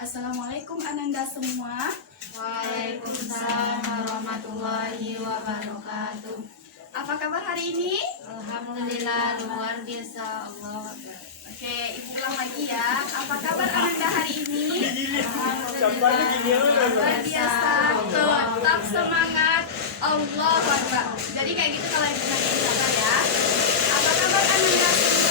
Assalamualaikum Ananda semua. Waalaikumsalam warahmatullahi wabarakatuh. Apa kabar hari ini? Alhamdulillah luar biasa. Allah. Oke, Ibu ulang lagi ya. Apa kabar Ananda hari ini? Alhamdulillah Luar biasa. Tetap semangat. Allah Akbar. Jadi kayak gitu kalau Ibu nanti sabar ya. Apa kabar Ananda semua?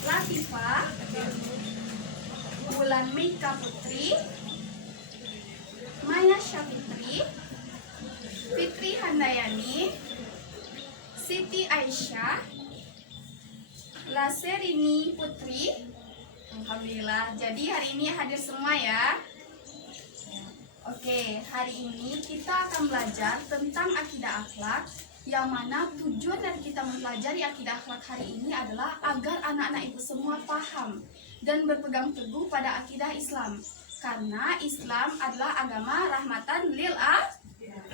Latifah, Bulan Mika Putri, Maya Syafitri, Fitri Handayani, Siti Aisyah, Laserini Putri. Alhamdulillah. Jadi hari ini hadir semua ya. Oke, hari ini kita akan belajar tentang akidah akhlak, yang mana tujuan dari kita mempelajari akidah akhlak hari ini adalah agar anak-anak ibu semua paham dan berpegang teguh pada akidah Islam. Karena Islam adalah agama rahmatan lil alamin.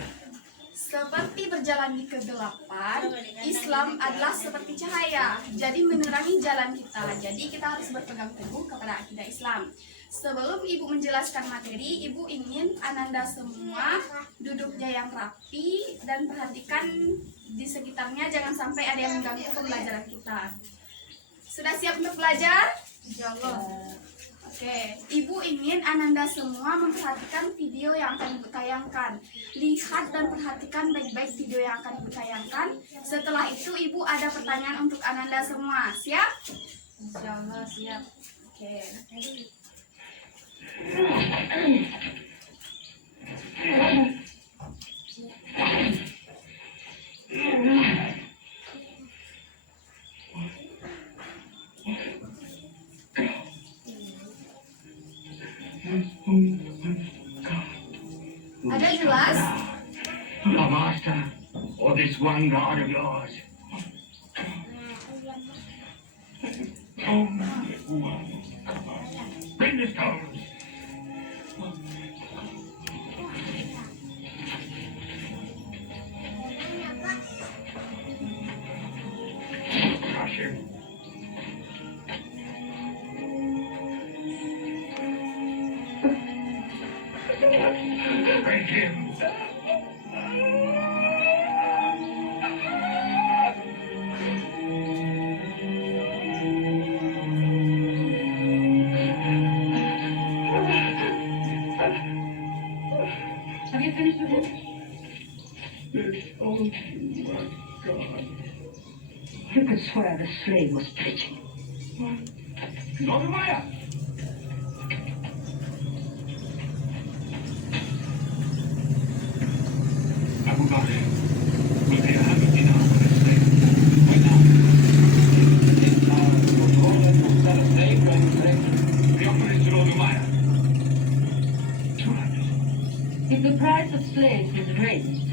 Seperti berjalan di kegelapan, Islam adalah seperti cahaya, jadi menerangi jalan kita. Jadi kita harus berpegang teguh kepada akidah Islam. Sebelum Ibu menjelaskan materi, Ibu ingin Ananda semua duduknya yang rapi dan perhatikan di sekitarnya, jangan sampai ada yang mengganggu pembelajaran kita. Sudah siap untuk belajar? Insyaallah. Oke, Ibu ingin Ananda semua memperhatikan video yang akan Ibu tayangkan. Lihat dan perhatikan baik-baik video yang akan Ibu tayangkan. Setelah itu Ibu ada pertanyaan untuk Ananda semua. Siap? Insyaallah siap. Oke. Ada jelas? The master, or this one God of yours. Bring the stones. Crush him. Break him. Have you finished with it? Oh my God. You could swear the slave was preaching. Nehemiah! Abu Bakr, will they have a dinner for the slave? Why not? It's our order to sell a slave to any slave. The offer is to Nehemiah. 200. If the price of slaves is raised,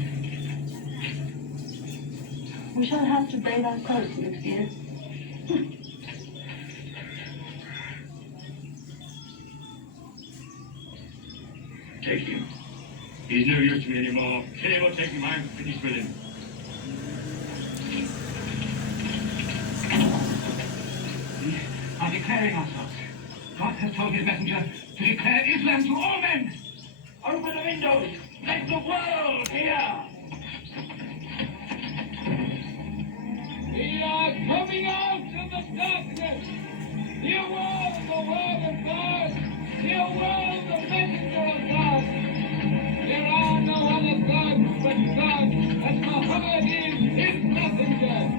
we shall have to bathe our clothes next year. Take him. He's no use to me anymore. Kill him or take him. I'm finished with him. We are declaring ourselves. God has told his messenger to declare Islam to all men. Open the windows. Let the world hear. We are coming out of the darkness. Hear word, the word of God. Hear word, the messenger of God. There are no other gods but God, and Muhammad is his messenger.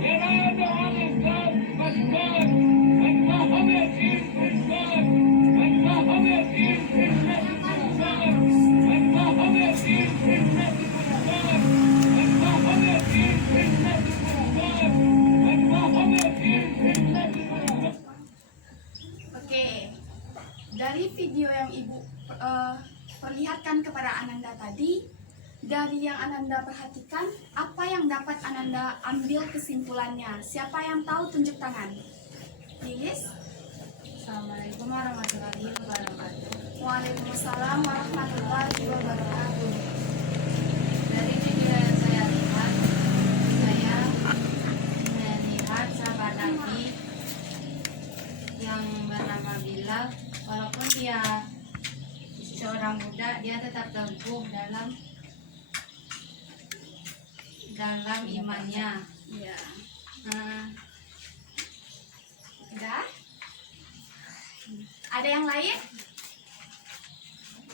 There are no other gods but God, and Muhammad is his God, and Muhammad is his messenger of God, and Muhammad is his messenger of God, and Muhammad kepada Ananda tadi, dari yang Ananda perhatikan, apa yang dapat Ananda ambil kesimpulannya? Siapa yang tahu tunjuk tangan? Lilis? Assalamualaikum warahmatullahi wabarakatuh. Waalaikumsalam warahmatullahi wabarakatuh. Dari video yang saya lihat, saya melihat sahabat Nabi yang bernama Bilal, walaupun dia seorang budak, dia tetap teguh dalam imannya. Iya. Nah, Udah? Ada yang lain?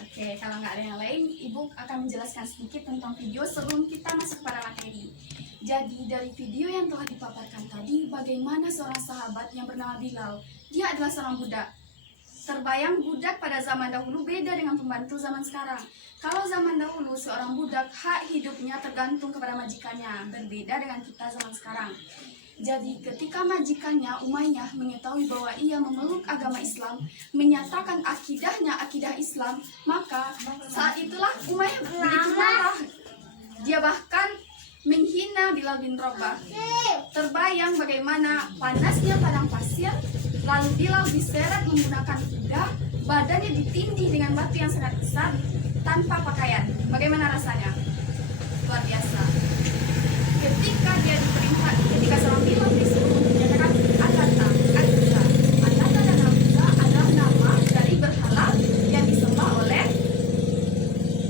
Oke, kalau nggak ada yang lain, Ibu akan menjelaskan sedikit tentang video sebelum kita masuk pada materi. Jadi, dari video yang telah dipaparkan tadi, bagaimana seorang sahabat yang bernama Bilal, dia adalah seorang budak. Terbayang budak pada zaman dahulu beda dengan pembantu zaman sekarang. Kalau zaman dahulu, seorang budak hak hidupnya tergantung kepada majikannya, berbeda dengan kita zaman sekarang. Jadi ketika majikannya Umayyah mengetahui bahwa ia memeluk agama Islam, menyatakan akidahnya akidah Islam, maka saat itulah Umayyah begitu marah. Dia bahkan menghina Bilal bin Rabah. Terbayang bagaimana panasnya padang pasir, lalu Bilal diseret menggunakan kuda, badannya ditindih dengan batu yang sangat besar, tanpa pakaian. Bagaimana rasanya? Luar biasa. Ketika seorang Bilal disuruh menyatakan Alata dan Al-Uzza adalah nama dari berhala yang disembah oleh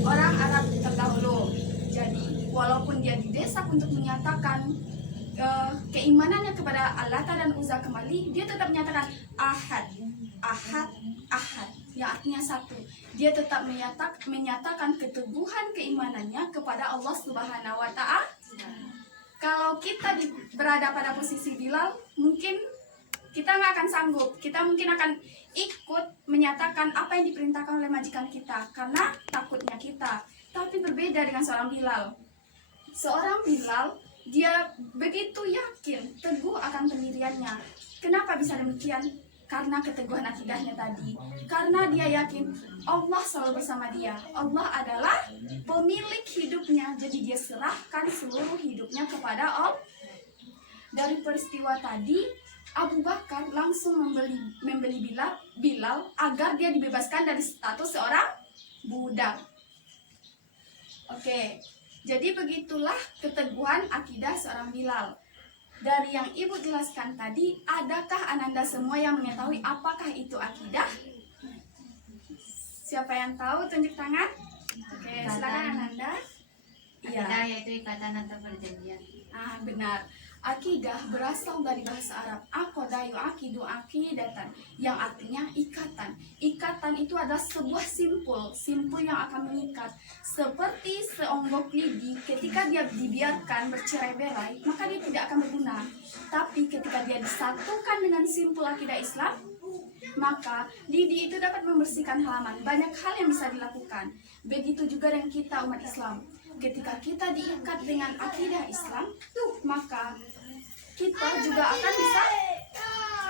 orang Arab terdahulu. Jadi walaupun dia didesak untuk menyatakan keimanannya kepada Alata dan Uzza kembali, dia tetap menyatakan Ahad, yang artinya satu. Dia tetap menyatakan keteguhan keimanannya kepada Allah Subhanahu wa Ta'ala. Kalau kita berada pada posisi Bilal, mungkin kita nggak akan sanggup. Kita mungkin akan ikut menyatakan apa yang diperintahkan oleh majikan kita karena takutnya kita. Tapi berbeda dengan seorang Bilal. Seorang Bilal, dia begitu yakin, teguh akan pendiriannya. Kenapa bisa demikian? Karena keteguhan akidahnya tadi. Karena dia yakin Allah selalu bersama dia. Allah adalah pemilik hidupnya. Jadi dia serahkan seluruh hidupnya kepada Allah. Dari peristiwa tadi, Abu Bakar langsung membeli Bilal agar dia dibebaskan dari status seorang budak. Oke, jadi begitulah keteguhan akidah seorang Bilal. Dari yang Ibu jelaskan tadi, adakah Ananda semua yang mengetahui apakah itu akidah? Siapa yang tahu tunjuk tangan? Oke, silakan Ananda. akidah yaitu ikatan atau perjanjian. Benar. Akidah berasal dari bahasa Arab akoda yu'akidu akidatan, yang artinya ikatan. Ikatan itu adalah sebuah simpul yang akan mengikat. Seperti seonggok lidi, ketika dia dibiarkan bercerai-berai, maka dia tidak akan berguna. Tapi ketika dia disatukan dengan simpul akidah Islam, maka lidi itu dapat membersihkan halaman. Banyak hal yang bisa dilakukan. Begitu juga dengan kita umat Islam. Ketika kita diikat dengan akidah Islam, maka kita juga akan bisa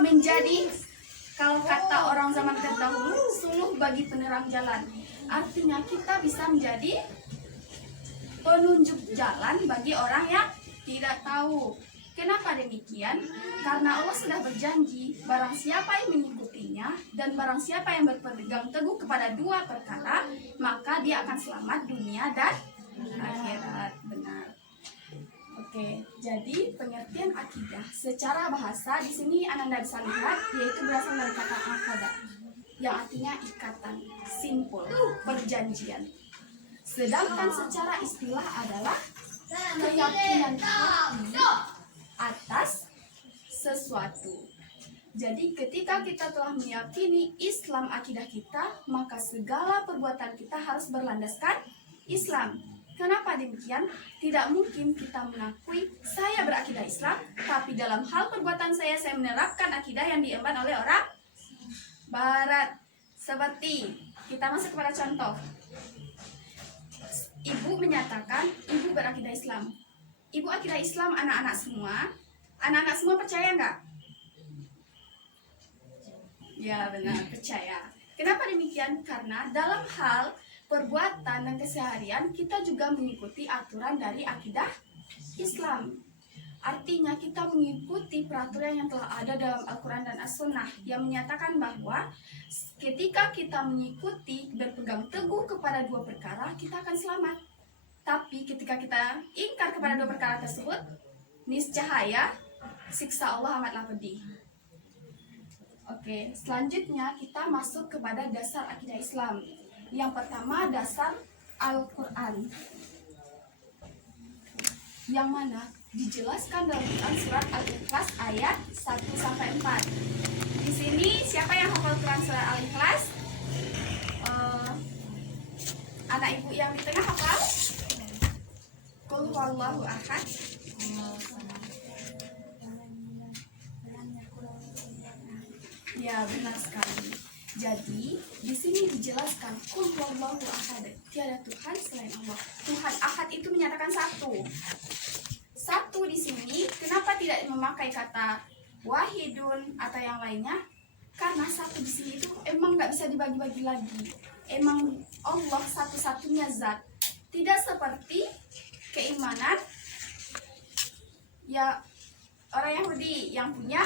menjadi, kalau kata orang zaman terdahulu, suluh bagi penerang jalan. Artinya kita bisa menjadi penunjuk jalan bagi orang yang tidak tahu. Kenapa demikian? Karena Allah sudah berjanji, barang siapa yang mengikutinya dan barang siapa yang berpegang teguh kepada dua perkara, maka dia akan selamat dunia dan akhirat. Benar. Oke, jadi pengertian akidah secara bahasa di sini Ananda bisa lihat, yaitu berasal dari kata akada, yang artinya ikatan, simpul, perjanjian. Sedangkan secara istilah adalah keyakinan hati atas sesuatu. Jadi ketika kita telah meyakini Islam akidah kita, maka segala perbuatan kita harus berlandaskan Islam. Kenapa demikian? Tidak mungkin kita mengakui saya berakidah Islam, tapi dalam hal perbuatan saya menerapkan akidah yang diemban oleh orang Barat. Seperti kita masuk kepada contoh. Ibu menyatakan ibu berakidah Islam. Ibu akidah Islam anak-anak semua percaya nggak? Ya benar, percaya. Kenapa demikian? Karena dalam hal perbuatan dan keseharian kita juga mengikuti aturan dari akidah Islam. Artinya kita mengikuti peraturan yang telah ada dalam Al-Quran dan As-Sunnah yang menyatakan bahwa ketika kita mengikuti berpegang teguh kepada dua perkara, kita akan selamat. Tapi ketika kita ingkar kepada dua perkara tersebut, niscaya siksa Allah amatlah pedih. Oke, selanjutnya kita masuk kepada dasar akidah Islam. Yang pertama, dasar Al-Quran, yang mana dijelaskan dalam Quran surat Al-Ikhlas ayat 1-4. Di sini siapa yang hafal Quran surat Al-Ikhlas? Anak ibu yang di tengah hafal? Qul huwallahu ahad. Ya, benar sekali. Jadi, di sini dijelaskan Qul huwallahu ahad. Tiada Tuhan selain Allah. Tuhan ahad itu menyatakan satu. Satu di sini, kenapa tidak memakai kata wahidun atau yang lainnya? Karena satu di sini itu emang nggak bisa dibagi-bagi lagi. Emang Allah satu-satunya zat. Tidak seperti keimanan ya orang Yahudi yang punya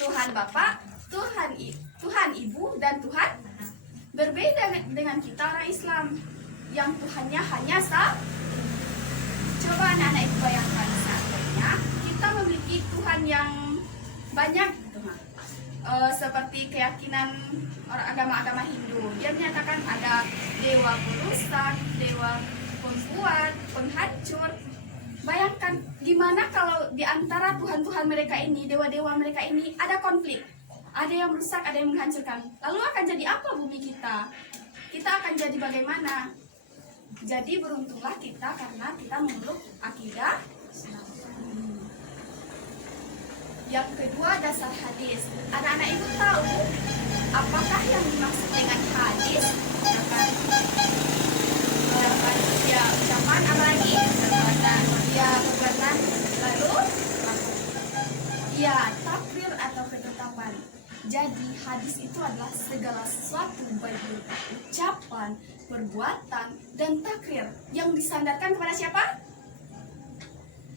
Tuhan Bapa, Tuhan Ibu, dan Tuhan. Berbeda dengan kita orang Islam yang Tuhannya hanya satu. Coba anak-anak ibu bayangkan seandainya kita memiliki Tuhan yang banyak gitu, seperti keyakinan orang agama-agama Hindu. Dia menyatakan ada dewa perusak, dewa pembuat, penghancur. Bayangkan gimana kalau di antara Tuhan-Tuhan mereka ini, dewa-dewa mereka ini ada konflik. Ada yang merusak, ada yang menghancurkan. Lalu akan jadi apa bumi kita? Kita akan jadi bagaimana? Jadi beruntunglah kita karena kita memeluk akidah. Yang kedua, dasar hadis. Anak-anak ibu tahu apakah yang dimaksud dengan hadis? Ucapan apa lagi? Perbuatan. Lalu takrir atau ketetapan. Jadi hadis itu adalah segala sesuatu baik berupa ucapan, perbuatan, dan takrir yang disandarkan kepada siapa?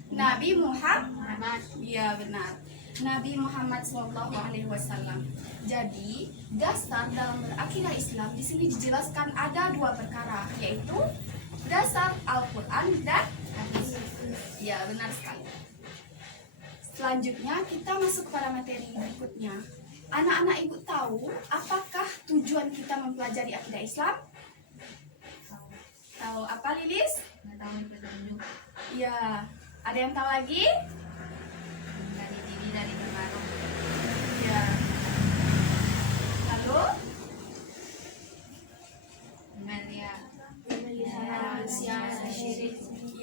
Nabi Muhammad. Ya, benar. Nabi Muhammad SAW. Jadi dasar dalam berakidah Islam di sini dijelaskan ada dua perkara, yaitu dasar Al-Quran dan hadis. Ya, benar sekali. Selanjutnya kita masuk pada materi berikutnya. Anak-anak ibu tahu apakah tujuan kita mempelajari akidah Islam? Tahu apa, Lilis? Nggak tahu itu petunjuk Ya, ada yang tahu lagi? dari diri dari berbaru. Ya. Lalu?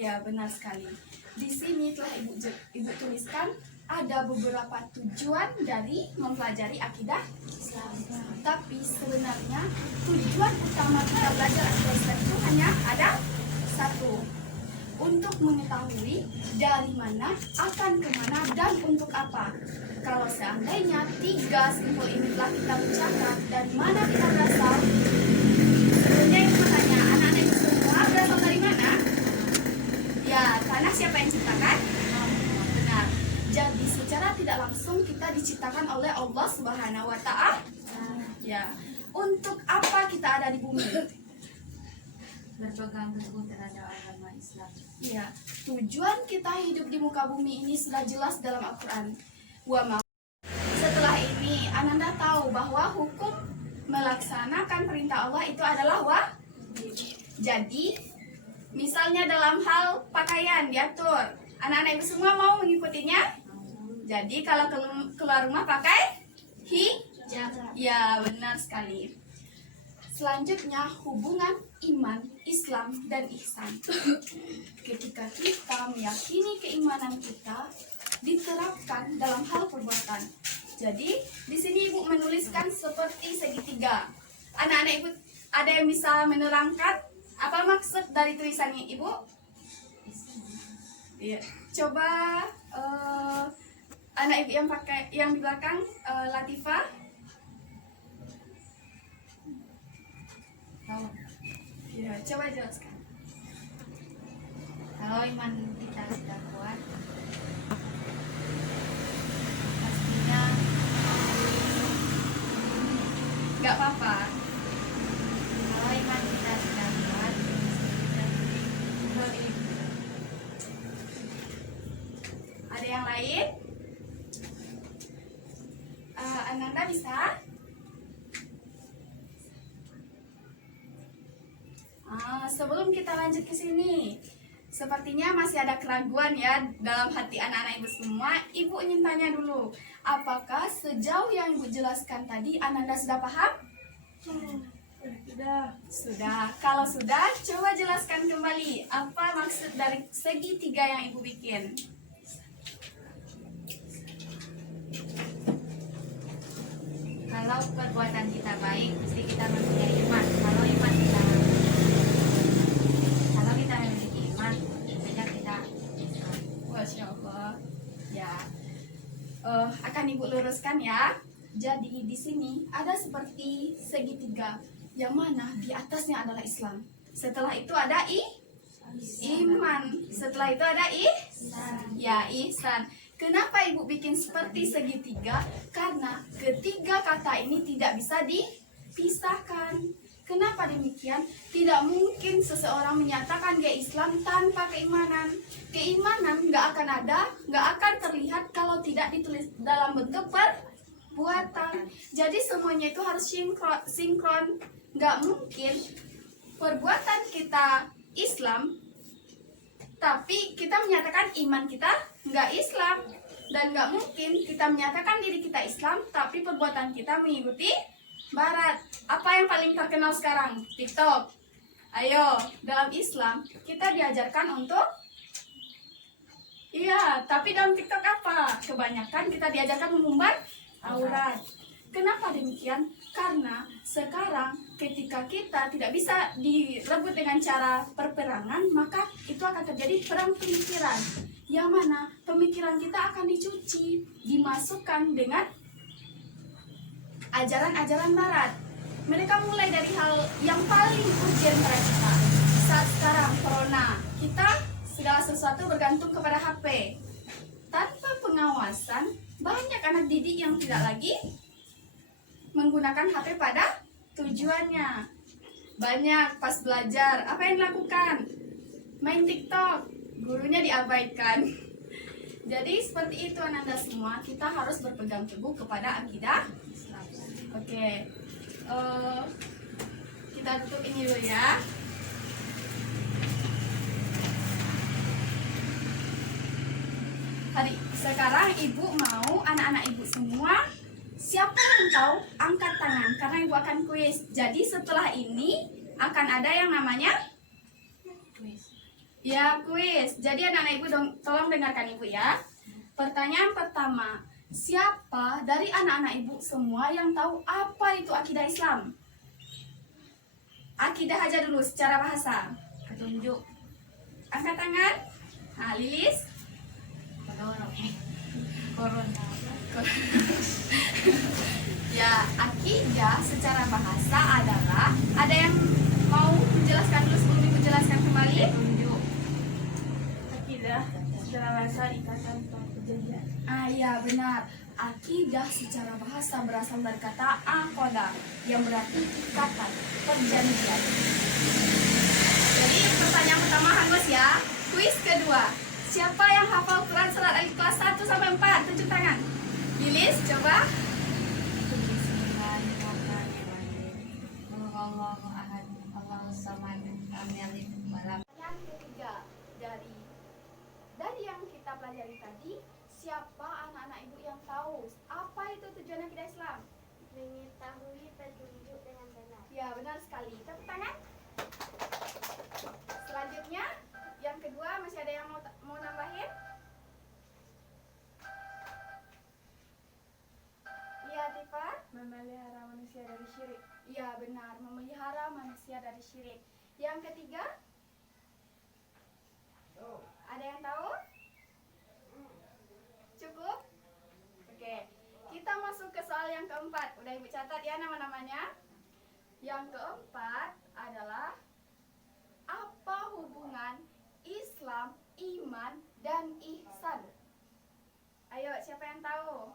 Ya, benar sekali. Di sini telah ibu tuliskan ada beberapa tujuan dari mempelajari akidah Islam. Tapi sebenarnya tujuan utama kita belajar akidah Islam itu hanya ada satu. Untuk mengetahui dari mana, akan kemana, dan untuk apa. Kalau seandainya tiga simpul ini telah kita bicarakan, dari mana kita berasal, sebenarnya yang bertanya, anak-anak itu semua berasal dari mana? Ya, tanah siapa yang ciptakan? Benar. Jadi secara tidak langsung kita diciptakan oleh Allah Subhanahu wa Ta'ala. Ya. Untuk apa kita ada di bumi? Berpegang teguh terhadap agama Islam. Ya, tujuan kita hidup di muka bumi ini sudah jelas dalam Al-Quran. Setelah ini, Ananda tahu bahwa hukum melaksanakan perintah Allah itu adalah wajib. Jadi, misalnya dalam hal pakaian diatur, anak-anak ibu semua mau mengikutinya. Jadi kalau keluar rumah pakai hijab. Ya, benar sekali. Selanjutnya, hubungan iman, Islam, dan ihsan. Ketika kita meyakini keimanan kita diterapkan dalam hal perbuatan. Jadi, di sini ibu menuliskan seperti segitiga. Anak-anak ibu ada yang bisa menerangkan apa maksud dari tulisannya ibu? Iya. Coba anak ibu yang di belakang, Latifah. Tahu. Ya, coba jelaskan. Kalau iman kita sudah kuat, pastinya Nggak apa-apa. kalau iman kita sudah kuat, Ada yang lain? Ananda bisa? Sebelum kita lanjut ke sini, sepertinya masih ada keraguan ya dalam hati anak-anak ibu semua. Ibu ingin tanya dulu, apakah sejauh yang ibu jelaskan tadi Ananda sudah paham? Sudah. Kalau sudah, coba jelaskan kembali apa maksud dari segitiga yang ibu bikin. kalau perbuatan kita baik, mesti kita mempunyai iman. Kalau kita memiliki iman, tentunya kita Islam. Masya Allah. Ya, akan ibu luruskan ya. Jadi di sini ada seperti segitiga, yang mana di atasnya adalah Islam. Setelah itu ada iman. Setelah itu ada ya, ihsan. Kenapa ibu bikin seperti segitiga? Karena ketiga kata ini tidak bisa dipisahkan. Kenapa demikian? Tidak mungkin seseorang menyatakan dia Islam tanpa keimanan. Keimanan nggak akan ada, nggak akan terlihat kalau tidak ditulis dalam bentuk perbuatan. Jadi semuanya itu harus sinkron. Nggak mungkin perbuatan kita Islam, tapi kita menyatakan iman kita nggak Islam. Dan nggak mungkin kita menyatakan diri kita Islam, tapi perbuatan kita mengikuti Barat. Apa yang paling terkenal sekarang? TikTok. Ayo, dalam Islam kita diajarkan untuk tapi dalam TikTok apa? Kebanyakan kita diajarkan mengumbar aurat. Kenapa demikian? Karena sekarang ketika kita tidak bisa direbut dengan cara perperangan, maka itu akan terjadi perang pemikiran. Yang mana pemikiran kita akan dicuci, dimasukkan dengan ajaran-ajaran Barat. Mereka mulai dari hal yang paling urgent pada kita. Saat sekarang corona, kita segala sesuatu bergantung kepada HP. Tanpa pengawasan, banyak anak didik yang tidak lagi menggunakan HP pada tujuannya. Banyak pas belajar, apa yang dilakukan? Main TikTok, gurunya diabaikan. Jadi seperti itu Ananda semua, kita harus berpegang teguh kepada akidah Islam. Oke, kita tutup ini dulu ya. Sekarang ibu mau anak-anak ibu semua, siapa yang tahu angkat tangan karena ibu akan kuis. Jadi setelah ini akan ada yang namanya kuis. Jadi anak-anak ibu tolong dengarkan ibu ya. Pertanyaan pertama, siapa dari anak-anak ibu semua yang tahu apa itu akidah Islam? Akidah aja dulu secara bahasa. Petunjuk. Angkat tangan. Nah, Lilis. Corona. Ya, akidah secara bahasa adalah, ada yang mau menjelaskan dulu sebelum ibu jelaskan kembali? Petunjuk. Akidah secara bahasa ikatan perjanjian. Iya benar. Akidah secara bahasa berasal dari kata aqodah yang berarti ikatan, perjanjian. Jadi pertanyaan pertama hangus ya. Kuis kedua. Siapa yang hafal Quran surat Alif kelas 1 sampai 4? Tunjuk tangan. Lilis, coba. Pertanyaan ketiga dari yang kita pelajari tadi, siapa anak-anak ibu yang tahu apa itu tujuan akidah Islam? Mengetahui petunjuk dengan benar. Ya benar sekali. Tepuk tangan. Selanjutnya, yang kedua masih ada yang mau nambahin? Iya Tifa. Memelihara manusia dari syirik. Iya benar, memelihara manusia dari syirik. Yang ketiga? Ada yang tahu? Cukup? Oke, kita masuk ke soal yang keempat. Udah ibu catat ya nama-namanya. Yang keempat adalah yang tahu?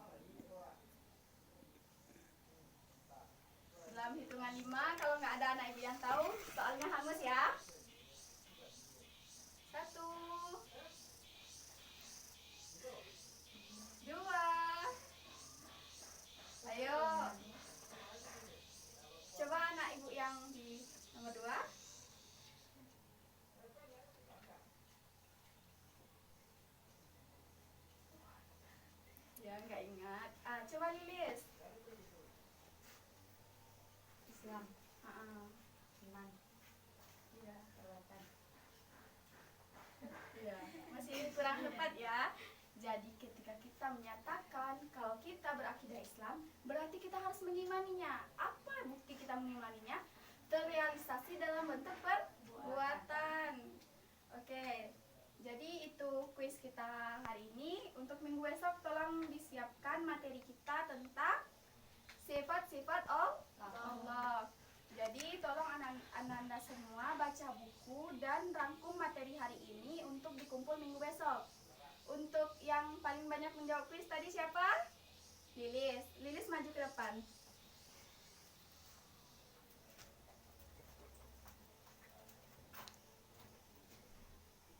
Dalam hitungan 5, kalau nggak ada anak ibu yang tahu, soalnya hangus ya. 1, 2, ayo. Coba anak ibu yang di nomor 2. Ya, nggak ingat. Coba Lilis. Islam, Ah, iman, iya. perbuatan. Iya, masih kurang tepat ya. Jadi ketika kita menyatakan kalau kita berakidah Islam, berarti kita harus mengimaninya. Apa bukti kita mengimaninya? Terrealisasi dalam bentuk perbuatan. Oke, jadi itu kuis kita hari ini. Untuk minggu besok tolong disiapkan materi kita tentang sifat-sifat Allah. Jadi tolong Ananda semua baca buku dan rangkum materi hari ini untuk dikumpul minggu besok. Untuk yang paling banyak menjawab kuis tadi siapa? Lilis. Lilis maju ke depan.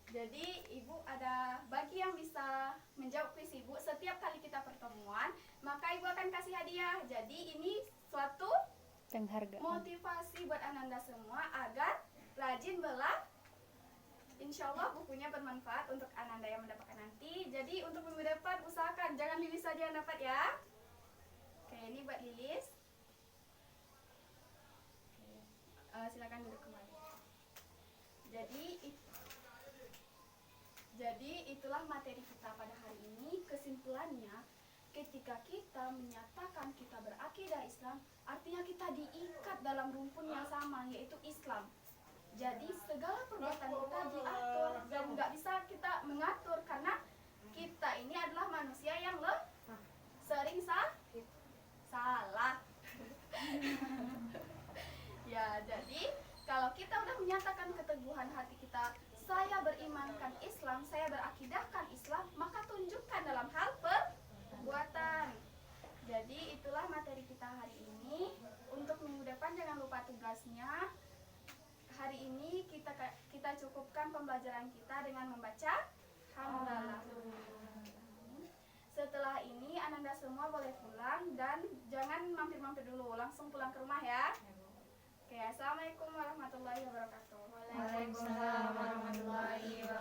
Jadi ibu ada bagi yang bisa menjawab kuis ibu setiap kali kita pertemuan, maka ibu akan kasih hadiah. Jadi ini suatu motivasi buat Ananda semua agar rajin belajar. Insya Allah bukunya bermanfaat untuk Ananda yang mendapatkan nanti. Jadi untuk minggu depan usahakan jangan Lilis saja yang dapat ya. Oke, ini buat Lilis. Silakan duduk kembali. Jadi itulah materi kita pada hari ini. Kesimpulannya, ketika kita menyatakan kita berakidah Islam, artinya kita diikat dalam rumpun yang sama, yaitu Islam. Jadi segala perbuatan kita diatur dan nggak bisa kita mengatur karena kita ini adalah manusia yang sering salah. Ya, jadi kalau kita udah menyatakan keteguhan hati kita, saya berimankan Islam, saya berakidahkan Islam, maka tunjukkan dalam hal perbuatan. Jadi itulah materi kita hari ini. Untuk minggu depan jangan lupa tugasnya. Hari ini kita cukupkan pembelajaran kita dengan membaca hamdalah. Setelah ini Ananda semua boleh pulang dan jangan mampir-mampir dulu, langsung pulang ke rumah ya. Oke, assalamualaikum warahmatullahi wabarakatuh. Waalaikumsalam warahmatullahi wabarakatuh.